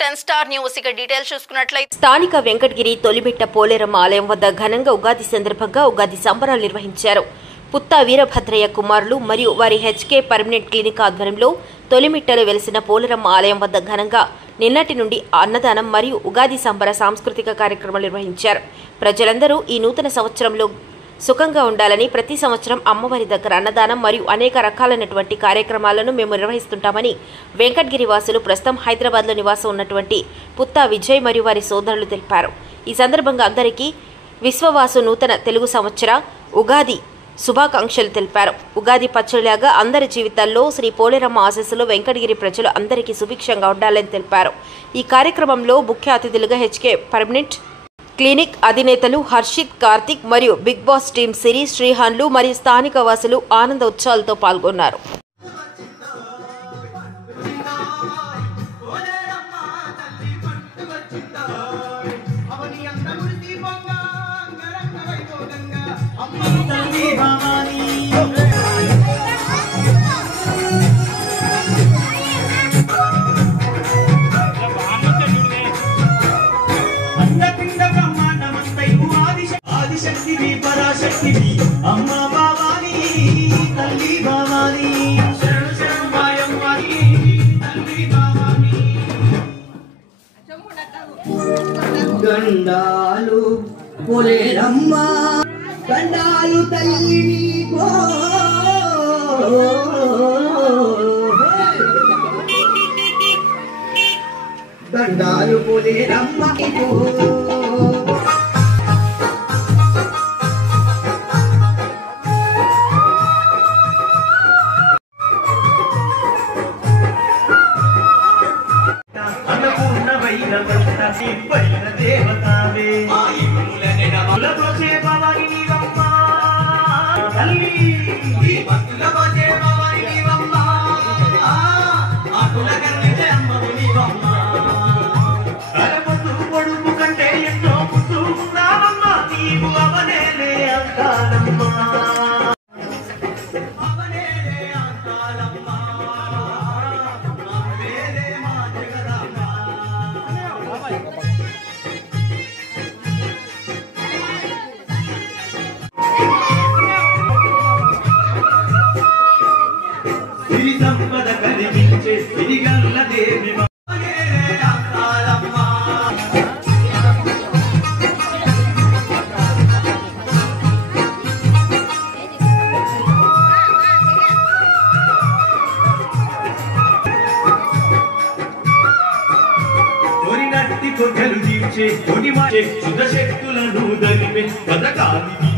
10 star news ఇక details చూసుకున్నట్లయితే స్థానిక వెంకటగిరి తొలిబెట్ట పోలేరమ్మ ఆలయం వద్ద ఘనంగా ఉగాది సందర్భంగా ఉగాది సంబరాలు నిర్వహించారు. పుత్తా వీరభద్రయ్య కుమారులు మరియు వారి హెచ్కే పర్మనెంట్ క్లినిక్ ఆధ్వర్యంలో తొలిమిట్టలో వెలిసిన పోలేరమ్మ ఆలయం వద్ద ఘనంగా నిన్నటి నుండి అన్నదానం మరియు ఉగాది సంబర సాంస్కృతిక కార్యక్రమాలు నిర్వహించారు. ప్రజలందరూ ఈ నూతన సంవత్సరంలో సుఖంగా ఉండాలని ప్రతి సంవత్సరం అమ్మవారి దగ్గర అన్నదానం మరియు అనేక రకాలైనటువంటి కార్యక్రమాలను మేము నిర్వహిస్తుంటామని వెంకటగిరి వాసులు ప్రస్తుతం హైదరాబాద్లో నివాసం ఉన్నటువంటి పుత్తా విజయ్ మరియు వారి సోదరులు తెలిపారు. ఈ సందర్భంగా అందరికీ విశ్వవాసు నూతన తెలుగు సంవత్సర ఉగాది శుభాకాంక్షలు తెలిపారు. ఉగాది పచ్చడిలాగా అందరి జీవితాల్లో శ్రీ పోలేరమ్మ ఆశీస్సులు వెంకటగిరి ప్రజలు అందరికీ సుభిక్షంగా ఉండాలని తెలిపారు. ఈ కార్యక్రమంలో ముఖ్య అతిథులుగా హెచ్కే పర్మనెంట్ క్లినిక్ అధినేతలు హర్షిత్, కార్తిక్ మరియు బిగ్ బాస్ టీం సిరి, శ్రీహాన్లు మరియు స్థానిక వాసులు ఆనంద ఉత్సవాలతో పాల్గొన్నారు. అమ్మా భవాని తల్లి భవాని శరణు శరణమాయమ్మని తల్లి భవాని గండాలు పోలేరమ్మ గండాలు తల్లి నీకో గండాలు పోలేరమ్మ నీకో దేవతావే పొడుపు కంటే ఎన్నో పుట్టు ఉన్నావమ్మా నీవు అవనేలే అంటానమ్మా అవనేలే అంటానమ్మా అవనేలే మా జగదమ్మ సిరి సంపద కలిగించే సిరిగల్ల దేవి కొరినట్టి కొగలు తీర్చే కొనిమాచే శుద్ధ శక్తులను దరిపే పథకానికి